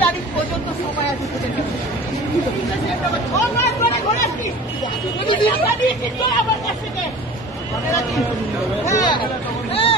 তারিখ পর্যন্ত সময় আছে আমার কাছ থেকে হ্যাঁ হ্যাঁ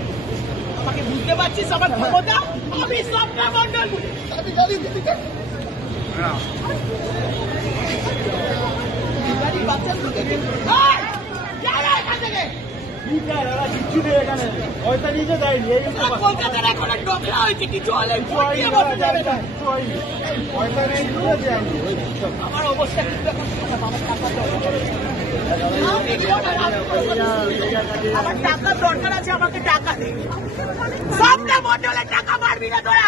আমাকে বুঝতে পারছিস আমার ক্ষমতা? আমি আমার অবস্থা আমার টাকা দরকার। আমার টাকার দরকার আছে আমাকে টাকা দিন টাকা মারবি না তোরা?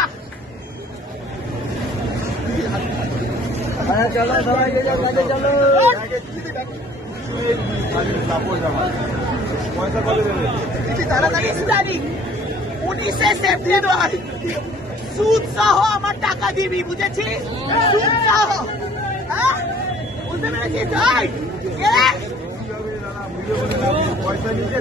হ্যাঁ, চলো সবাই চলো। উনিশে সুদ সহ আমার টাকা দিবি বুঝেছিস? হ্যাঁ? পয়সা নিতে